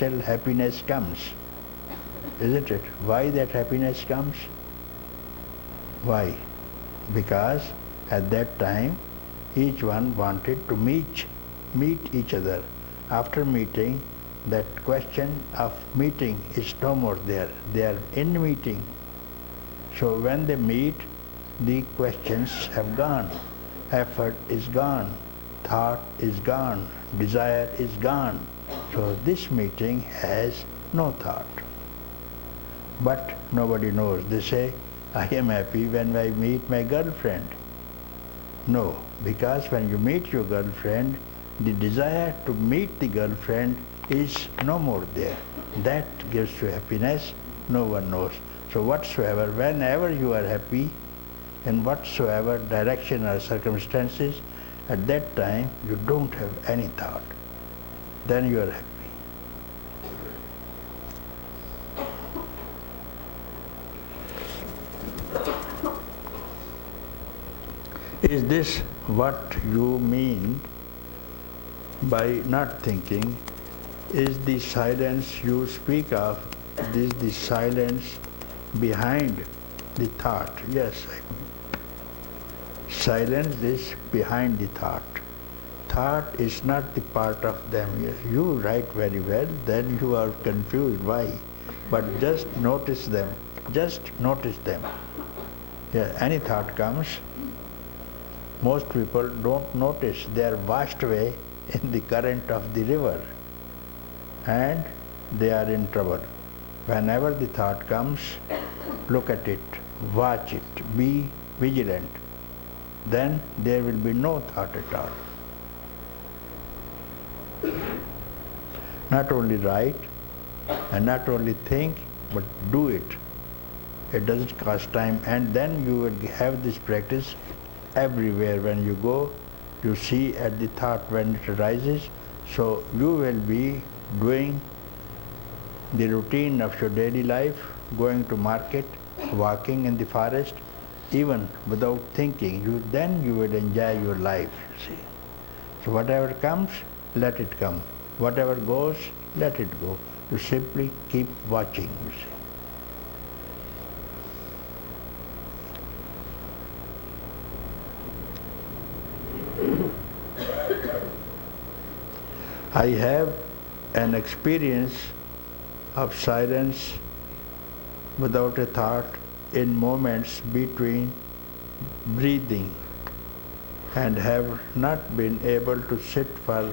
universal happiness comes, isn't it? Why that happiness comes? Why? Because at that time each one wanted to meet each other. After meeting, that question of meeting is no more there. They are in meeting. So when they meet, the questions have gone. Effort is gone. Thought is gone. Desire is gone. So this meeting has no thought. But nobody knows. They say, I am happy when I meet my girlfriend. No, because when you meet your girlfriend, the desire to meet the girlfriend is no more there. That gives you happiness, no one knows. So whatsoever, whenever you are happy, in whatsoever direction or circumstances, at that time you don't have any thought. Then you are happy. Is this what you mean by not thinking? Is the silence you speak of, is the silence behind the thought? Yes, silence is behind the thought. Thought is not the part of them. You write very well, then you are confused. Why? But just notice them. Just notice them. Yeah, any thought comes, most people don't notice. They are washed away in the current of the river and they are in trouble. Whenever the thought comes, look at it, watch it, be vigilant. Then there will be no thought at all. Not only write and not only think, but do it. It doesn't cost time, and then you will have this practice everywhere. When you go, you see at the thought when it arises, so you will be doing the routine of your daily life, going to market, walking in the forest, even without thinking. Then you will enjoy your life, you see. So whatever comes, let it come. Whatever goes, let it go. You simply keep watching, you see. I have an experience of silence without a thought in moments between breathing and have not been able to sit for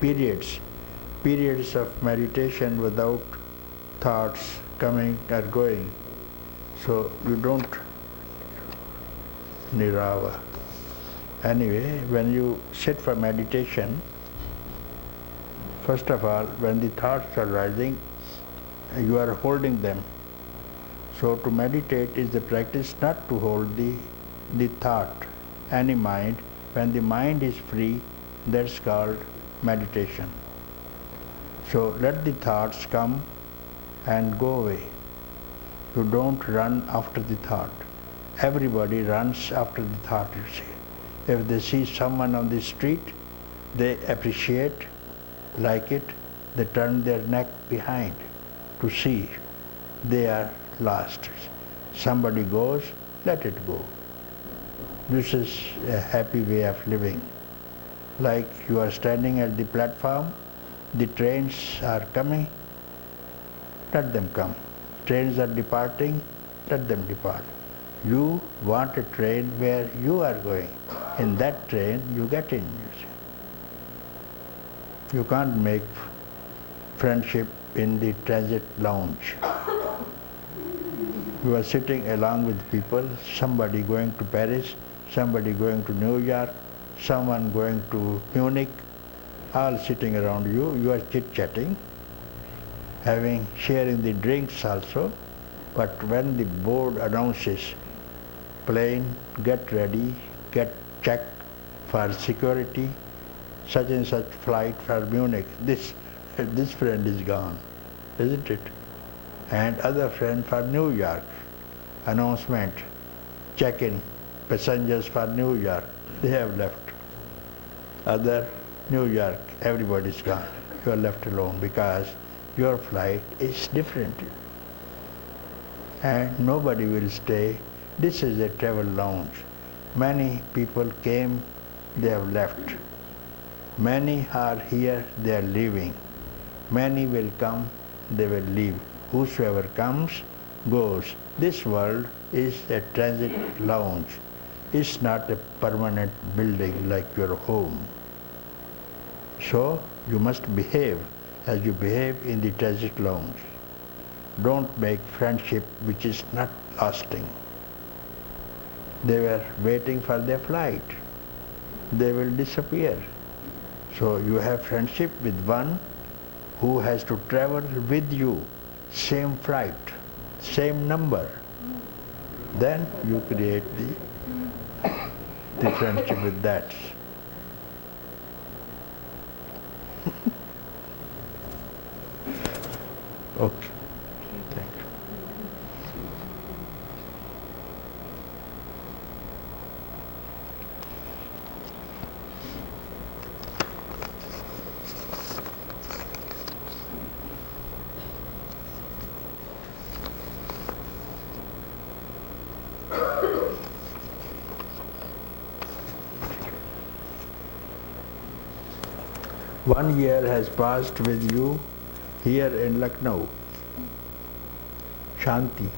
periods of meditation without thoughts coming or going. So you don't nirava. Anyway, when you sit for meditation, first of all, when the thoughts are rising, you are holding them. So to meditate is the practice not to hold the thought, any mind. When the mind is free, that's called meditation. So let the thoughts come and go away. You don't run after the thought. Everybody runs after the thought, you see. If they see someone on the street, they appreciate, like it, they turn their neck behind to see. They are lost. Somebody goes, let it go. This is a happy way of living. Like you are standing at the platform, the trains are coming, let them come. Trains are departing, let them depart. You want a train where you are going. In that train, you get in. You can't make friendship in the transit lounge. You are sitting along with people, somebody going to Paris, somebody going to New York, someone going to Munich, all sitting around you. You are chit-chatting, sharing the drinks also. But when the board announces, plane, get ready, get checked for security, such and such flight for Munich, this friend is gone, isn't it? And other friend for New York, announcement, check-in, passengers for New York, they have left. Other New York, everybody's gone. You are left alone because your flight is different. And nobody will stay. This is a travel lounge. Many people came, they have left. Many are here, they are leaving. Many will come, they will leave. Whosoever comes, goes. This world is a transit lounge. It's not a permanent building like your home. So you must behave as you behave in the transit lounge. Don't make friendship which is not lasting. They were waiting for their flight. They will disappear. So you have friendship with one who has to travel with you, same flight, same number. Then you create the friendship with that. Okay. Thank you. One year has passed with you here in Lucknow. Shanti.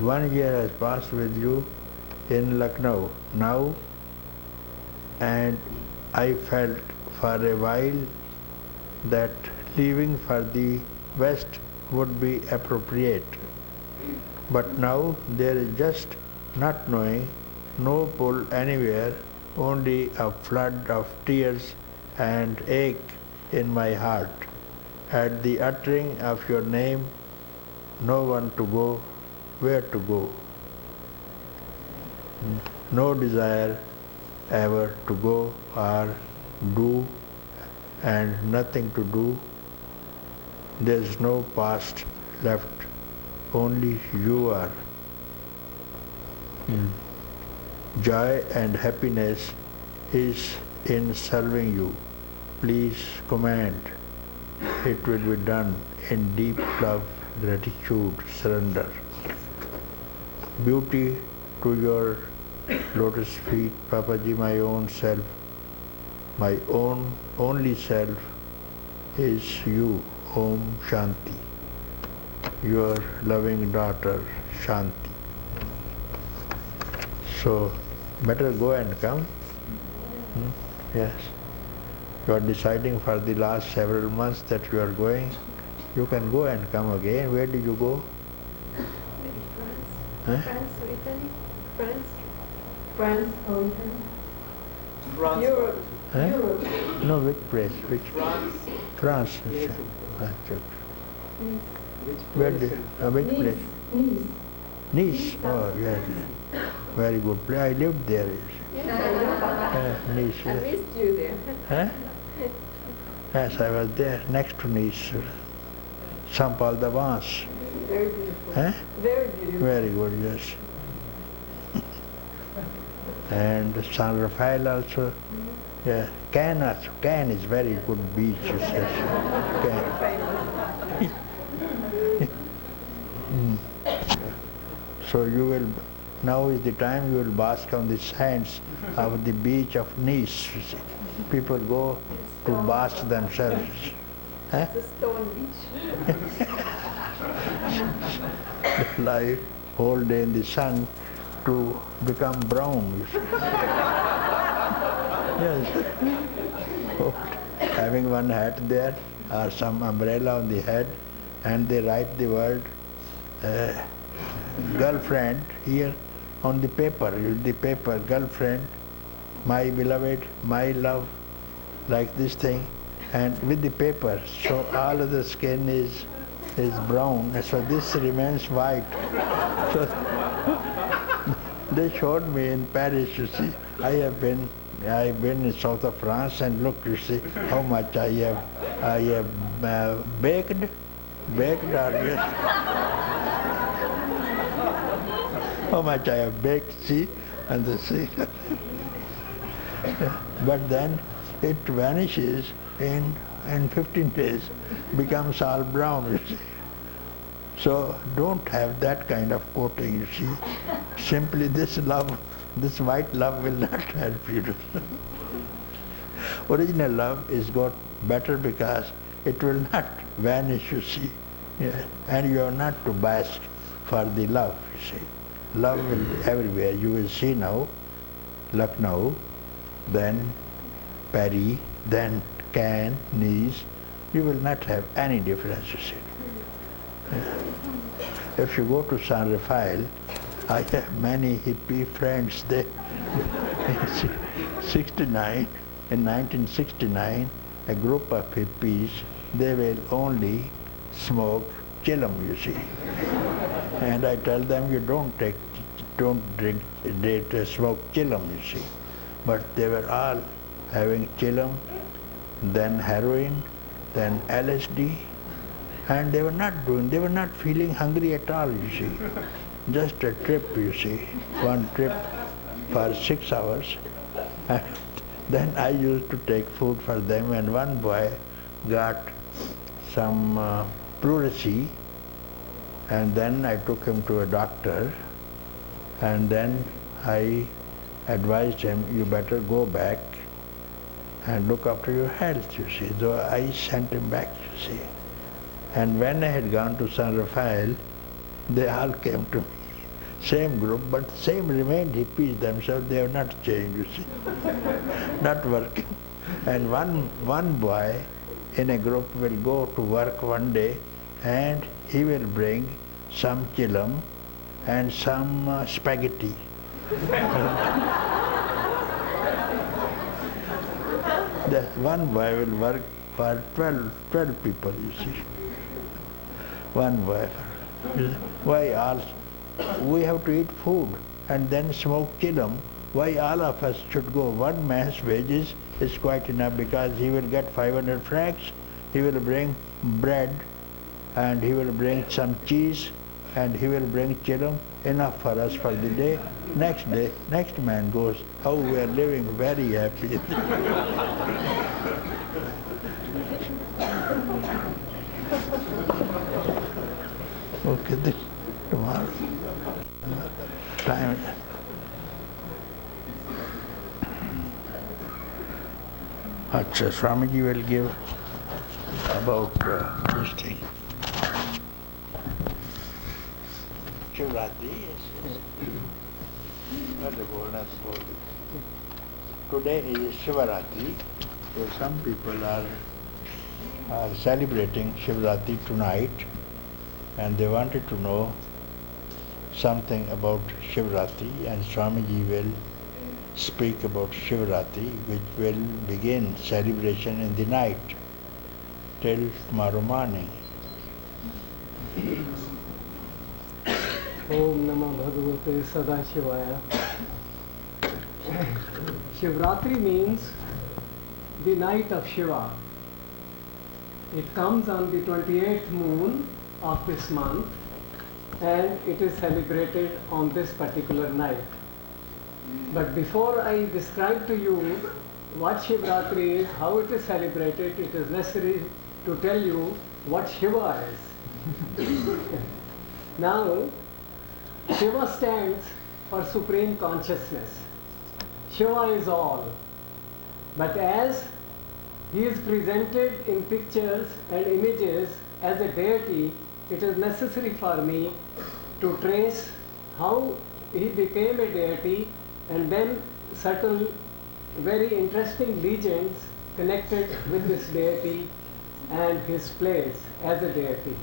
One year has passed with you in Lucknow now, and I felt for a while that leaving for the West would be appropriate. But now there is just not knowing, no pull anywhere, only a flood of tears and ache in my heart. At the uttering of your name, no one to go, where to go. No desire ever to go or do, and nothing to do. There is no past left, only you are. Joy and happiness is in serving you. Please command. It will be done in deep love, gratitude, surrender. Beauty to your lotus feet, Papaji, my own self, my own only self is you, Om Shanti, your loving daughter, Shanti. So, better go and come. Yes. You are deciding for the last several months that you are going. You can go and come again. Where did you go? France. France or Italy? France or Italy? France. Europe. Europe. No, which place? Which? France. France. Yes. Where did? Which Nice. place? Nice. Nice. Oh, yes. Very good place. I lived there. Yes, I know. Nice. I Yes. missed you there. Huh? Yes, I was there, next to Nice. Saint Paul de Vence. Very beautiful. Huh? Very beautiful. Very good, yes. And San Rafael also. Yeah. Cannes also. Cannes is very good beach, yes. Cannes. So you will, now is the time you will bask on the sands of the beach of Nice. You see. People go to bask themselves. Huh? It's a stone beach. They lie whole day in the sun to become brown. You see. Yes. So, having one hat there or some umbrella on the head, and they write the word girlfriend here on the paper. The paper, girlfriend, my beloved, my love, like this thing, and with the paper. So all of the skin is brown, and so this remains white. So they showed me in Paris, you see. I've been in south of France, and look, you see how much I have baked baked or how much I have baked, see, and the see. But then it vanishes in 15 days, becomes all brown, you see. So don't have that kind of coating, you see. Simply this love, this white love will not help you. Original love is got better because it will not vanish, you see. Yeah. And you are not to bask for the love, you see. Love will be everywhere. You will see now Lucknow, then Paris, then Cannes, Nice. You will not have any difference, you see. If you go to San Rafael, I have many hippie friends there. In 1969, a group of hippies, they will only smoke chillum, you see. And I tell them, you don't drink, smoke chillum, you see. But they were all having chillum, then heroin, then LSD, and they were not feeling hungry at all, you see. Just a trip, you see, one trip for 6 hours. And then I used to take food for them, and one boy got some pleurisy, and then I took him to a doctor, and then I advised him, you better go back and look after your health, you see. So I sent him back, you see. And when I had gone to San Rafael, they all came to me. Same group, but same remained hippies themselves. They have not changed, you see. Not working. And one boy in a group will go to work one day, and he will bring some chillum and some spaghetti. The one boy will work for 12 people, you see. One boy. Why all? We have to eat food and then smoke chillum. Why all of us should go? One man's wages is quite enough, because he will get 500 francs, he will bring bread, and he will bring some cheese, and he will bring chillum, enough for us for the day. Next man goes. How we are living very happy. Okay, this tomorrow. Time. Acha, Swamiji will give about this thing. Shivratri, yes. Not about. Today is Shivaratri, so some people are celebrating Shivratri tonight, and they wanted to know something about Shivratri, and Swamiji will speak about Shivratri, which will begin celebration in the night till tomorrow morning. Om Namah Bhagavate Sadashivaya. Shivratri means the night of Shiva. It comes on the 28th moon of this month, and it is celebrated on this particular night. But before I describe to you what Shivratri is, how it is celebrated, it is necessary to tell you what Shiva is. Now, Shiva stands for Supreme Consciousness. Shiva is all. But as he is presented in pictures and images as a deity, it is necessary for me to trace how he became a deity, and then certain very interesting legends connected with this deity and his place as a deity.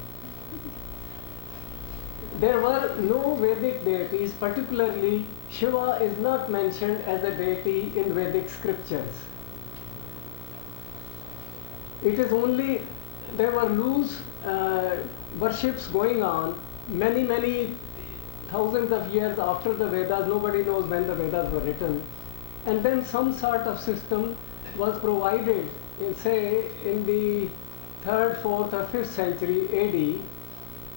There were no Vedic deities, particularly Shiva is not mentioned as a deity in Vedic scriptures. It is only, there were loose worships going on many thousands of years after the Vedas. Nobody knows when the Vedas were written. And then some sort of system was provided, say, in the 3rd, 4th or 5th century AD,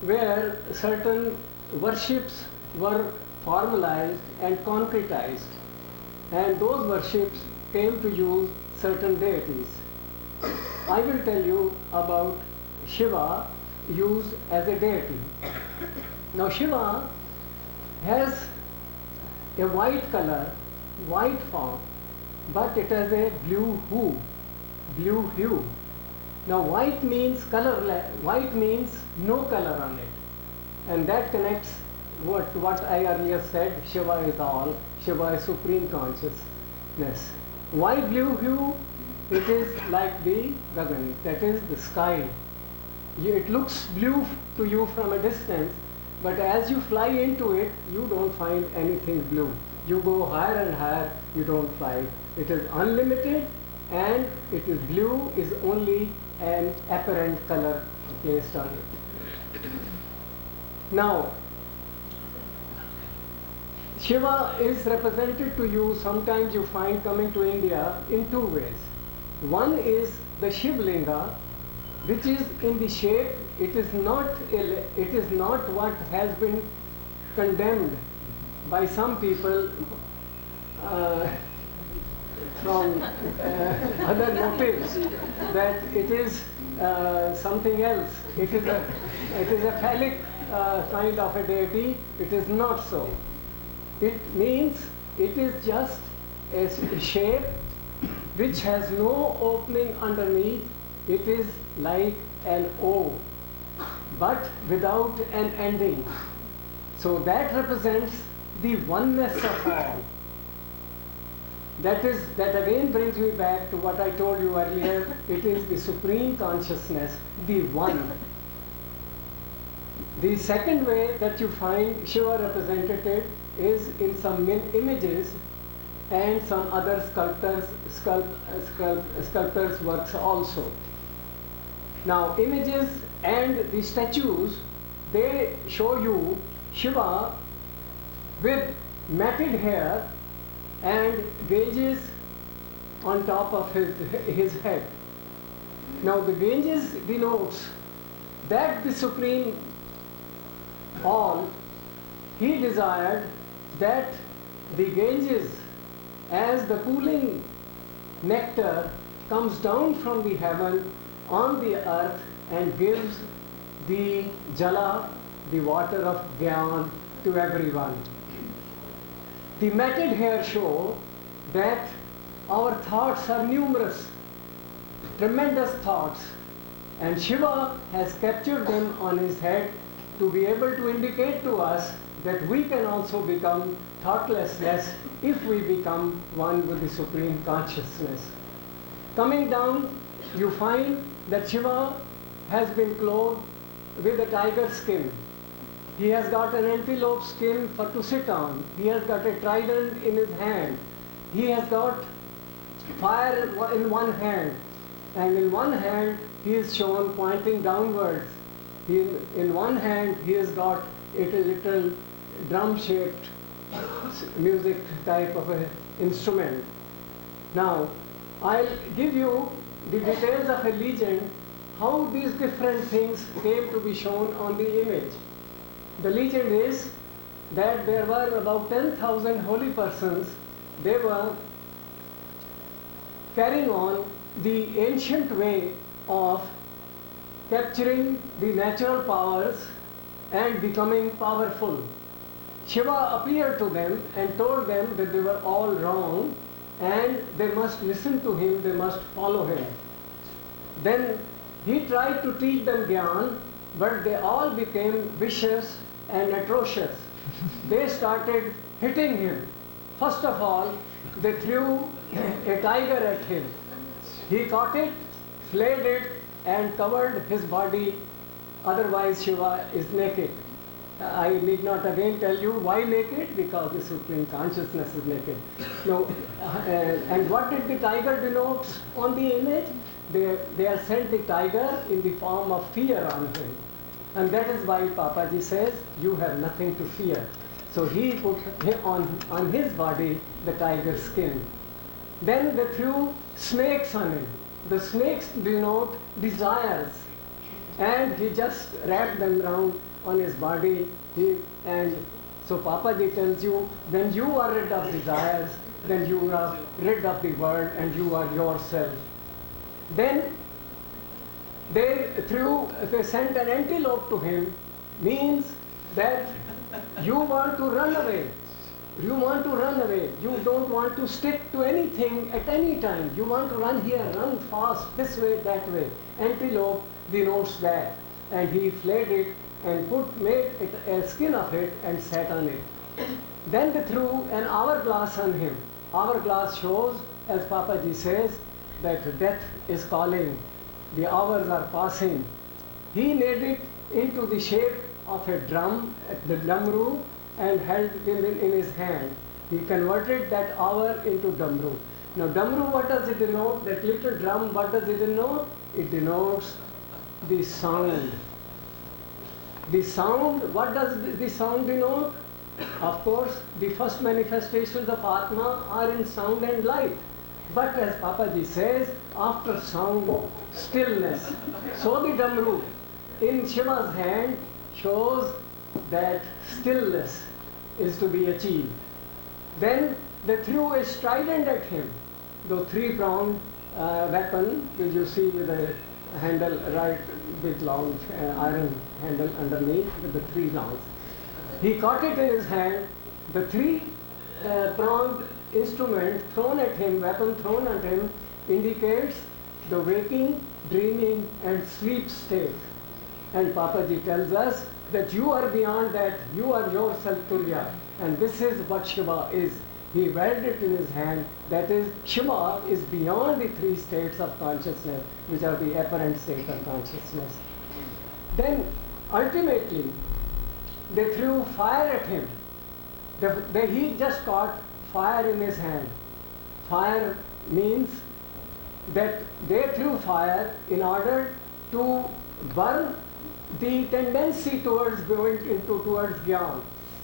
where certain worships were formalized and concretized, and those worships came to use certain deities. I will tell you about Shiva used as a deity. Now Shiva has a white color, white form, but it has a blue hue. Now white means colorless, white means no color on it, and that connects what I earlier said, Shiva is all, Shiva is supreme consciousness. White blue hue, it is like the Gagan, that is the sky. It looks blue to you from a distance, but as you fly into it, you don't find anything blue. You go higher and higher, you don't fly. It is unlimited, and it is blue is only an apparent color placed on it. Now, Shiva is represented to you, sometimes you find coming to India in two ways. One is the Shiv Linga, which is in the shape, it is not what has been condemned by some people from other motives, that it is something else. It is a phallic kind of a deity. It is not so. It means it is just a shape which has no opening underneath. It is like an O, but without an ending. So that represents the oneness of all. That again brings me back to what I told you earlier. It is the supreme consciousness, the one. The second way that you find Shiva represented is in some images and some other sculptors' works also. Now, images and the statues, they show you Shiva with matted hair and Ganges on top of his head. Now, the Ganges denotes that the Supreme All, he desired that the Ganges, as the cooling nectar comes down from the heaven on the earth and gives the jala, the water of Gyan, to everyone. The matted hair show that our thoughts are numerous, tremendous thoughts, and Shiva has captured them on his head to be able to indicate to us that we can also become thoughtlessness if we become one with the Supreme Consciousness. Coming down, you find that Shiva has been clothed with a tiger skin. He has got an antelope skin to sit on. He has got a trident in his hand. He has got fire in one hand. And in one hand, he is shown pointing downwards. In one hand, he has got a little drum-shaped music type of an instrument. Now, I'll give you the details of a legend, how these different things came to be shown on the image. The legend is that there were about 10,000 holy persons. They were carrying on the ancient way of capturing the natural powers and becoming powerful. Shiva appeared to them and told them that they were all wrong and they must listen to him, they must follow him. Then he tried to teach them Gyan, but they all became vicious and atrocious. They started hitting him. First of all, they threw a tiger at him. He caught it, flayed it, and covered his body. Otherwise, Shiva is naked. I need not again tell you why naked, because the Supreme Consciousness is naked. Now, and what did the tiger denote on the image? They are sent the tiger in the form of fear on him. And that is why Papaji says, you have nothing to fear. So he put on his body the tiger skin. Then they threw snakes on him. The snakes denote desires, and he just wrapped them around on his body. And so Papaji tells you, when you are rid of desires, then you are rid of the world and you are yourself. Then they sent an antelope to him, means that you want to run away. You want to run away. You don't want to stick to anything at any time. You want to run here, run fast, this way, that way. Antelope denotes that. And he flayed it and made it a skin of it and sat on it. Then they threw an hourglass on him. Hourglass shows, as Papaji says, that death is calling. The hours are passing. He made it into the shape of a drum, the damru, and held it in his hand. He converted that hour into damru. Now damru, what does it denote? That little drum, what does it denote? It denotes the sound. The sound, what does the sound denote? Of course, the first manifestations of Atma are in sound and light. But as Papaji says, after sound, stillness. So the damru in Shiva's hand shows that stillness is to be achieved. Then they threw a trident at him, the three-pronged weapon, which you see with a handle right with long iron handle underneath with the three prongs. He caught it in his hand. The three-pronged instrument thrown at him, weapon thrown at him, indicates the waking, dreaming and sleep state. And Papaji tells us that you are beyond that, you are yourself Tulya. And this is what Shiva is. He held it in his hand, that is, Shiva is beyond the three states of consciousness, which are the apparent state of consciousness. Then, ultimately, they threw fire at him. He just caught fire in his hand. Fire means that they threw fire in order to burn the tendency towards towards Gyan.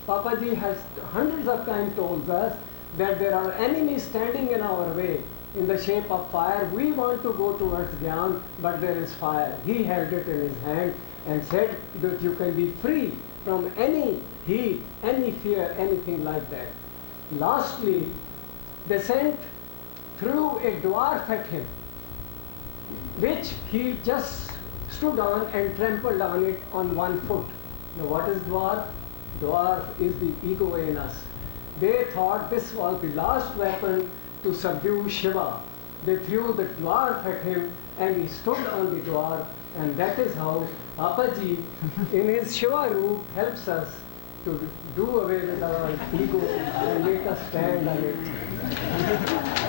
Papaji has hundreds of times told us that there are enemies standing in our way in the shape of fire. We want to go towards Gyan, but there is fire. He held it in his hand and said that you can be free from any heat, any fear, anything like that. Lastly, they threw a dwarf at him, which he just stood on and trampled on it on one foot. Now what is dwarf? Dwarf is the ego in us. They thought this was the last weapon to subdue Shiva. They threw the dwarf at him and he stood on the dwarf, and that is how Papaji in his Shiva roop helps us to do away with our ego and make us stand on it.